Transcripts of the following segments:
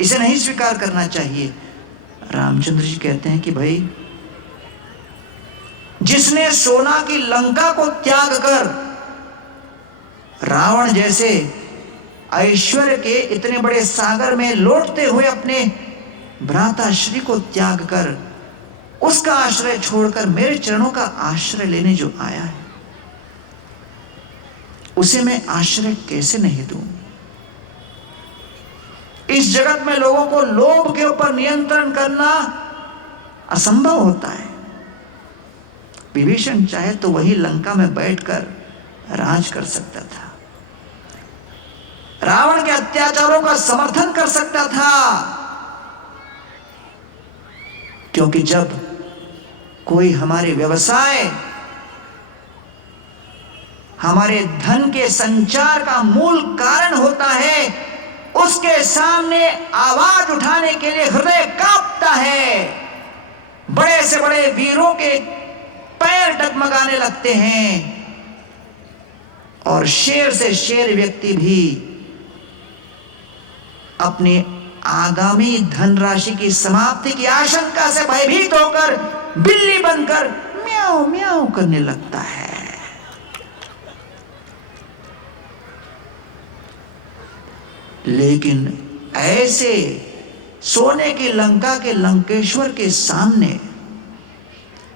इसे नहीं स्वीकार करना चाहिए। रामचंद्र जी कहते हैं कि भाई, जिसने सोना की लंका को त्याग कर रावण जैसे ऐश्वर्य के इतने बड़े सागर में लौटते हुए अपने भ्राताश्री को त्याग कर उसका आश्रय छोड़कर मेरे चरणों का आश्रय लेने जो आया है, उसे मैं आश्रय कैसे नहीं दूं? इस जगत में लोगों को लोभ के ऊपर नियंत्रण करना असंभव होता है। विभीषण चाहे तो वही लंका में बैठकर राज कर सकता था, रावण के अत्याचारों का समर्थन कर सकता था, क्योंकि जब कोई हमारे व्यवसाय, हमारे धन के संचार का मूल कारण होता है, उसके सामने आवाज उठाने के लिए हृदय कांपता है। बड़े से बड़े वीरों के पैर डगमगाने लगते हैं और शेर से शेर व्यक्ति भी अपनी आगामी धनराशि की समाप्ति की आशंका से भयभीत होकर बिल्ली बनकर म्याऊ म्याऊ करने लगता है। लेकिन ऐसे सोने की लंका के लंकेश्वर के सामने,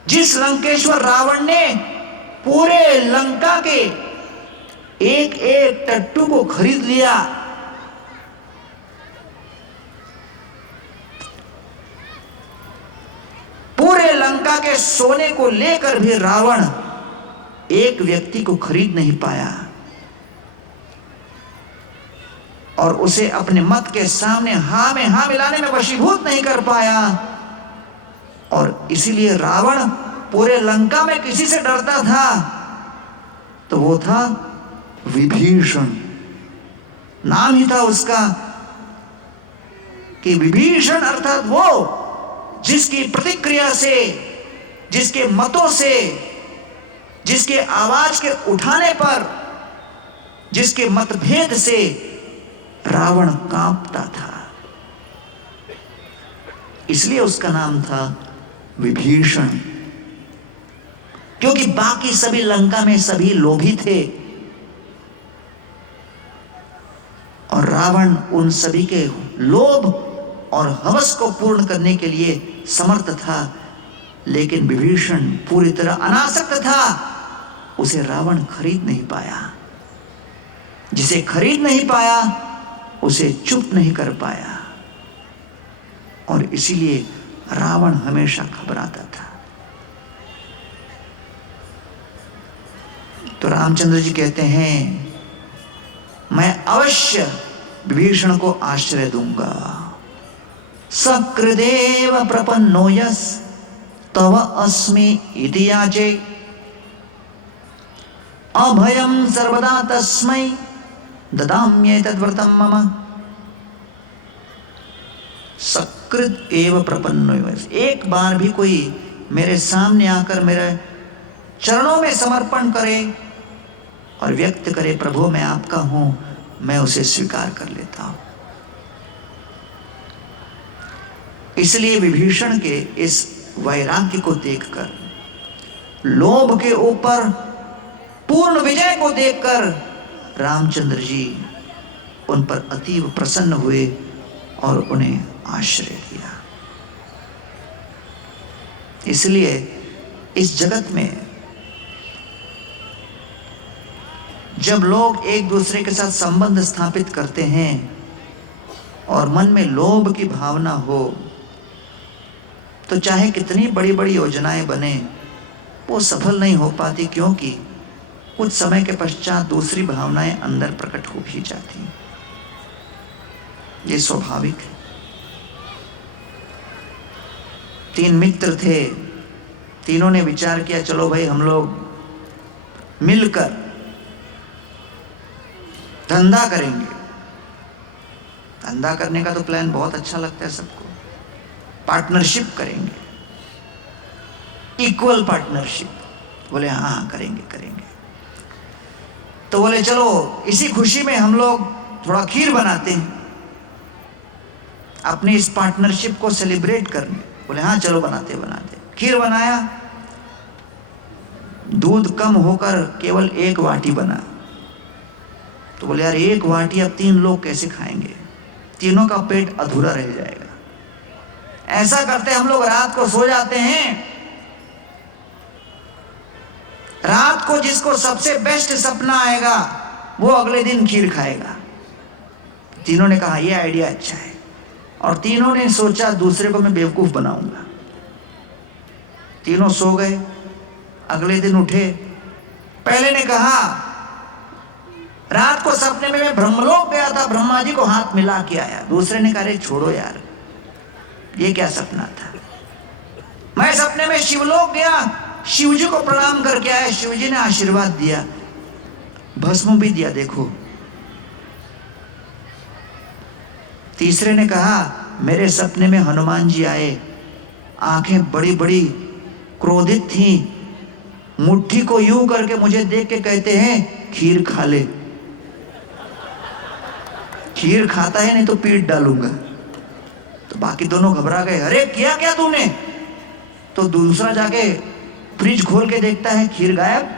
जिस लंकेश्वर रावण ने पूरे लंका के एक एक टट्टू को खरीद लिया, पूरे लंका के सोने को लेकर भी रावण एक व्यक्ति को खरीद नहीं पाया और उसे अपने मत के सामने हां में हां मिलाने में वशीभूत नहीं कर पाया। और इसीलिए रावण पूरे लंका में किसी से डरता था तो वो था विभीषण। नाम ही था उसका कि विभीषण, अर्थात वो जिसकी प्रतिक्रिया से, जिसके मतों से, जिसके आवाज के उठाने पर, जिसके मतभेद से रावण कांपता था, इसलिए उसका नाम था विभीषण। क्योंकि बाकी सभी लंका में सभी लोभी थे और रावण उन सभी के लोभ और हवस को पूर्ण करने के लिए समर्थ था। लेकिन विभीषण पूरी तरह अनासक्त था, उसे रावण खरीद नहीं पाया। जिसे खरीद नहीं पाया उसे चुप नहीं कर पाया और इसीलिए रावण हमेशा घबराता था। तो रामचंद्र जी कहते हैं, मैं अवश्य विभीषण को आश्रय दूंगा। सकृदेव प्रपन्नो यस तव अस्मि इति याचे अभयं सर्वदा तस्मै ददाम्येतद्व्रतं मम। सकृत एव प्रपन्नो यस, एक बार भी कोई मेरे सामने आकर मेरे चरणों में समर्पण करे और व्यक्त करे प्रभु मैं आपका हूं, मैं उसे स्वीकार कर लेता हूं। इसलिए विभीषण के इस वैराग्य को देखकर, लोभ के ऊपर पूर्ण विजय को देखकर रामचंद्र जी उन पर अतीव प्रसन्न हुए और उन्हें आश्रय दिया। इसलिए इस जगत में जब लोग एक दूसरे के साथ संबंध स्थापित करते हैं और मन में लोभ की भावना हो, तो चाहे कितनी बड़ी बड़ी योजनाएं बने वो सफल नहीं हो पाती, क्योंकि कुछ समय के पश्चात दूसरी भावनाएं अंदर प्रकट हो भी जाती हैं। ये स्वाभाविक है। 3 मित्र थे, तीनों ने विचार किया चलो भाई हम लोग मिलकर धंधा करेंगे। धंधा करने का तो प्लान बहुत अच्छा लगता है सबको। पार्टनरशिप करेंगे, इक्वल पार्टनरशिप। बोले हाँ करेंगे करेंगे। तो बोले चलो इसी खुशी में हम लोग थोड़ा खीर बनाते हैं। अपनी इस पार्टनरशिप को सेलिब्रेट करने। बोले हाँ चलो बनाते बनाते। खीर बनाया, दूध कम होकर केवल 1 वाटी बना। तो बोले यार 1 वाटी अब 3 लोग कैसे खाएंगे, तीनों का पेट अधूरा रह जाएगा। ऐसा करते हम लोग रात को सो जाते हैं, रात को जिसको सबसे बेस्ट सपना आएगा वो अगले दिन खीर खाएगा। तीनों ने कहा यह आइडिया अच्छा है, और तीनों ने सोचा दूसरे को मैं बेवकूफ बनाऊंगा। तीनों सो गए, अगले दिन उठे। पहले ने कहा रात को सपने में मैं ब्रह्मलोक गया था, ब्रह्मा जी को हाथ मिला के आया। दूसरे ने कहा अरे छोड़ो यार, ये क्या सपना था, मैं सपने में शिवलोक गया, शिव जी को प्रणाम करके आया, शिव जी ने आशीर्वाद दिया, भस्म भी दिया देखो। तीसरे ने कहा मेरे सपने में हनुमान जी आए, आंखें बड़ी बड़ी क्रोधित थी, मुट्ठी को यूं करके मुझे देख के कहते हैं खीर खा ले। खीर खाता है नहीं तो पीट डालूंगा। तो बाकी दोनों घबरा गए, अरे किया क्या तूने? तो दूसरा जाके फ्रिज खोल के देखता है खीर गायब,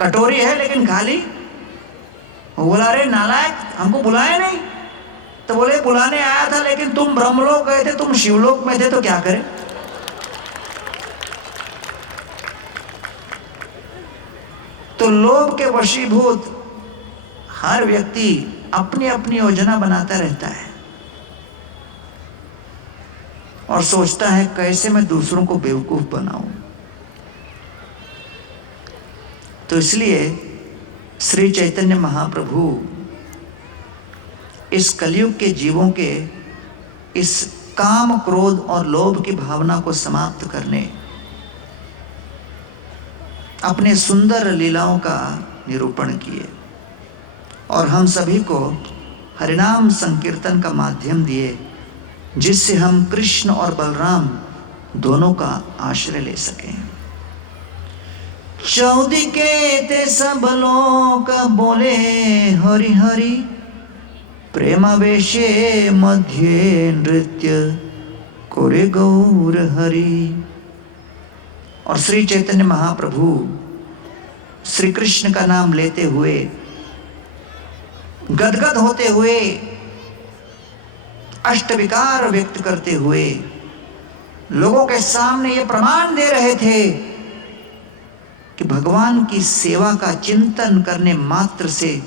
कटोरी है लेकिन खाली। वो बोला अरे नालायक, हमको बुलाया नहीं। तो बोले बुलाने आया था लेकिन तुम ब्रह्मलोक गए थे, तुम शिवलोक में थे, तो क्या करें। तो लोभ के वशीभूत हर व्यक्ति अपनी अपनी योजना बनाता रहता है और सोचता है कैसे मैं दूसरों को बेवकूफ बनाऊं। तो इसलिए श्री चैतन्य महाप्रभु इस कलयुग के जीवों के इस काम, क्रोध और लोभ की भावना को समाप्त करने अपने सुंदर लीलाओं का निरूपण किए और हम सभी को हरिनाम संकीर्तन का माध्यम दिए, जिससे हम कृष्ण और बलराम दोनों का आश्रय ले सकें। चौदिके ते सब लोक बोले हरि हरि, प्रेमावेशे मध्य नृत्य कोरे गौर हरि। और श्री चैतन्य महाप्रभु श्री कृष्ण का नाम लेते हुए, गदगद होते हुए, अष्टविकार व्यक्त करते हुए लोगों के सामने ये प्रमाण दे रहे थे कि भगवान की सेवा का चिंतन करने मात्र से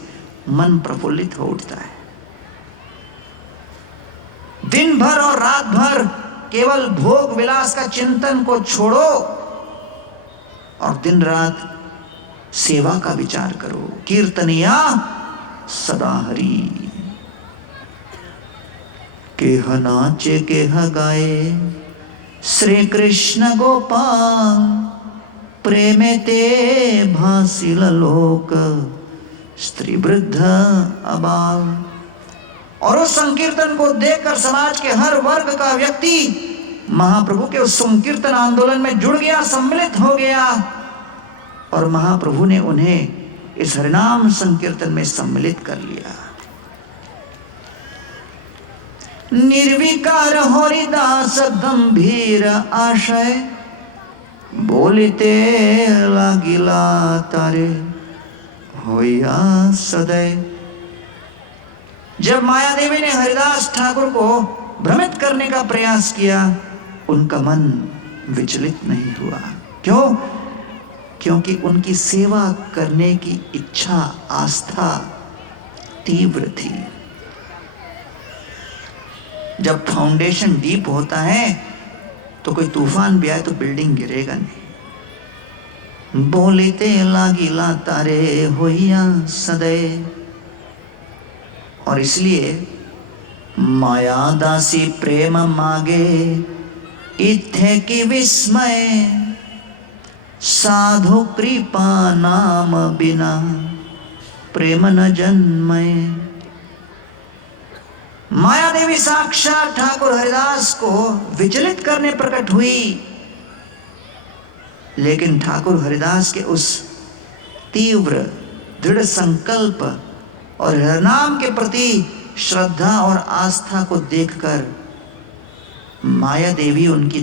मन प्रफुल्लित हो उठता है। दिन भर और रात भर केवल भोग विलास का चिंतन को छोड़ो और दिन रात सेवा का विचार करो। कीर्तनिया सदा हरि, केह नाचे केह गाए, श्री कृष्ण गोपाल, प्रेमे ते भासिल लोक, स्त्री वृद्ध अबाल। और उस संकीर्तन को देखकर समाज के हर वर्ग का व्यक्ति महाप्रभु के उस संकीर्तन आंदोलन में जुड़ गया, सम्मिलित हो गया और महाप्रभु ने उन्हें इस हरिनाम संकीर्तन में सम्मिलित कर लिया। निर्विकार हरिदास गंभीर आशय, बोलिते लागिला तारे होया सदैव। जब माया देवी ने हरिदास ठाकुर को भ्रमित करने का प्रयास किया, उनका मन विचलित नहीं हुआ। क्यों? क्योंकि उनकी सेवा करने की इच्छा, आस्था तीव्र थी। जब फाउंडेशन डीप होता है तो कोई तूफान भी आए तो बिल्डिंग गिरेगा नहीं। बोलिते लागिला तारे होइया सदैव। और इसलिए माया दासी प्रेम मागे, इत्थे की विस्मय, साधु कृपा नाम बिना प्रेम न जन्मय। माया देवी साक्षात ठाकुर हरिदास को विचलित करने प्रकट हुई, लेकिन ठाकुर हरिदास के उस तीव्र दृढ़ संकल्प और हरिनाम के प्रति श्रद्धा और आस्था को देखकर माया देवी उनकी